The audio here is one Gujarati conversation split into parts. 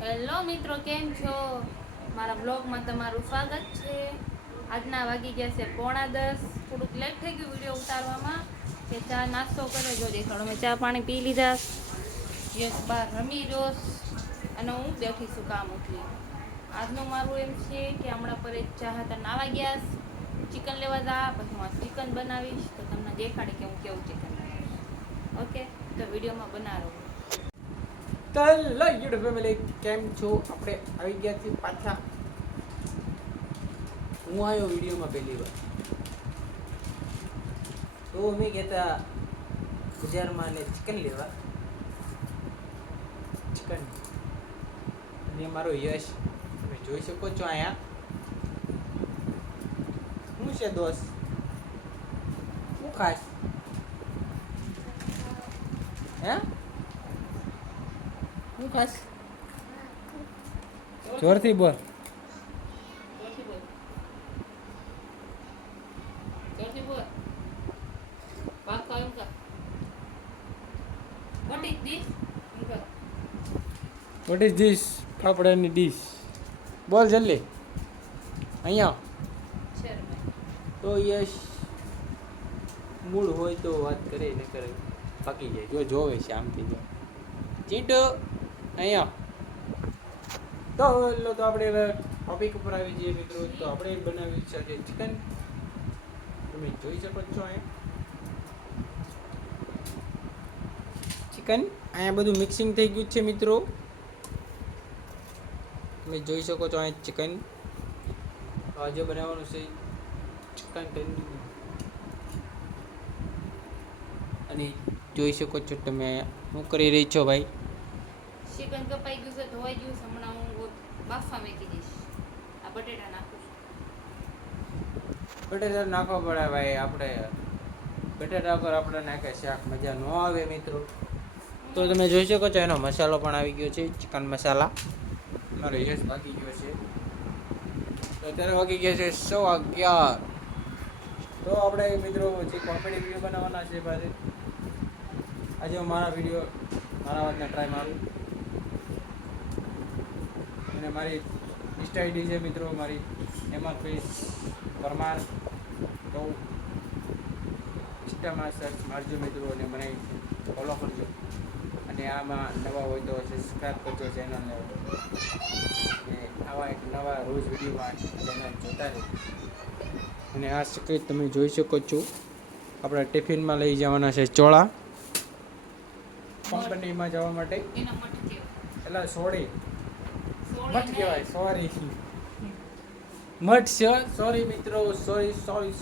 હેલો મિત્રો, કેમ છો? મારા બ્લોગમાં તમારું સ્વાગત છે. આજના વાગી ગયા છે 9:30. થોડુંક લેટ થઈ ગયું વિડીયો ઉતારવામાં. કે ચા નાસ્તો કરે જો દેખાડો. મેં ચા પાણી પી લીધા. યસ બાર રમી જોશ અને હું બેઠી છું કામ ઉઠી. આજનું મારું એમ છે કે હમણાં પર ચા હતા નાવા ગયા, ચિકન લેવા જા, પછી હું ચિકન બનાવીશ તો તમને દેખાડી કે હું કેવું ચિકન બનાવીશ. ઓકે, તો વિડીયોમાં બનાવો. તો હેલો યુટ્યુબ ફેમિલી, કેમ છો? આપણે આવી ગયા છીએ પાછા. હું આવ્યો વિડીયોમાં પહેલી વાર તો અમે કહેતા બજારમાં ને ચિકન લેવા. ચિકન અને મારો યશ તમે જોઈ શકો છો અહીંયા. શું છે દોસ્ત? શું ખાસ? હે શું ખાસ? જોરથી બોલ. What is this? ફાફડાની ડીશ. બોલ જલ્દી. અહીંયા તો યશ મૂળ હોય તો વાત કરે ને કરે પાકી જાય. જો જોવે છે આમથી જો ચીંટુ અહીંયા. તો આપણે ટોપિક ઉપર આવી જઈએ મિત્રો. તો આપણે બનાવ્યું છે આજે ચિકન. તમે જોઈ શકો છો અહીંયા ચિકન. અહીંયા બધું મિક્સિંગ થઈ ગયું છે મિત્રો. તમે જોઈ શકો છો અહીંયા ચિકન. આજે બનાવવાનું છે ચિકન તંદૂરી. અને જોઈ શકો છો તમે અહીંયા શું કરી રહી છો ભાઈ? ચિકન કપાઈ ગયું છે, ધોવાઈ ગયું છે. હમણાં હું બાફા મેકી દઈશ. આ બટેટા નાખું છું. બટેટા નાખવા પડે ભાઈ. આપણે બટેટા પર આપણે નાખે શાક મજા ન આવે મિત્રો. તો તમે જોઈ શકો છો એનો મસાલો પણ આવી ગયો છે, ચિકન મસાલા. મારો યશ બાકી ગયો છે. તો અત્યારે વાગી ગયા છે 11:15. તો આપણે મિત્રો જે કોમેડી વિડીયો બનાવવાના છે ભાઈ. આજે હું મારા વાતને ટ્રાય મારું. અને મારી ઇન્સ્ટા આઈડી છે મિત્રો મારી હેમંતભાઈ પરમાર. તો ઇન્સ્ટામાં સર્ચ મારજો મિત્રો અને મને ફોલો કરજો. અને આમાં નવા હોય તો સબસ્ક્રાઈબ કરજો ચેનલને. અને આવા એક નવા રોજ વિડીયોમાં ચેનલ જોતા રહે. અને આ સ્ક્રીન તમે જોઈ શકો છો. આપણા ટિફિનમાં લઈ જવાના છે ચોળા કંપનીમાં જવા માટે. એટલે સોરી મઠ કહેવાય. મઠ છે. સોરી મિત્રો,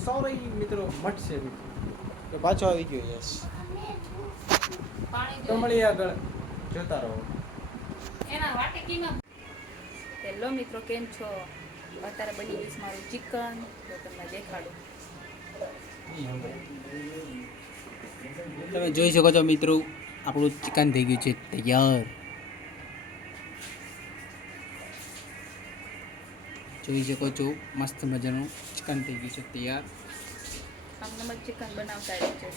સોરી મિત્રો, મઠ છે મિત્રો. તો પાછો આવી ગયો યસ. તો મળી આગળ જોતા રહો. હેલો મિત્રો, કેમ છો? અત્યારે બની ગયું છે મારું ચિકન. તો તમને દેખાડું. તમે જોઈ શકો છો મિત્રો, આપણું ચિકન થઈ ગયું છે તૈયાર. જોઈ શકો છો મસ્ત મજાનું ચિકન થઈ ગયું છે તૈયાર. આમ નમક ચિકન બનાવતા રહે છે.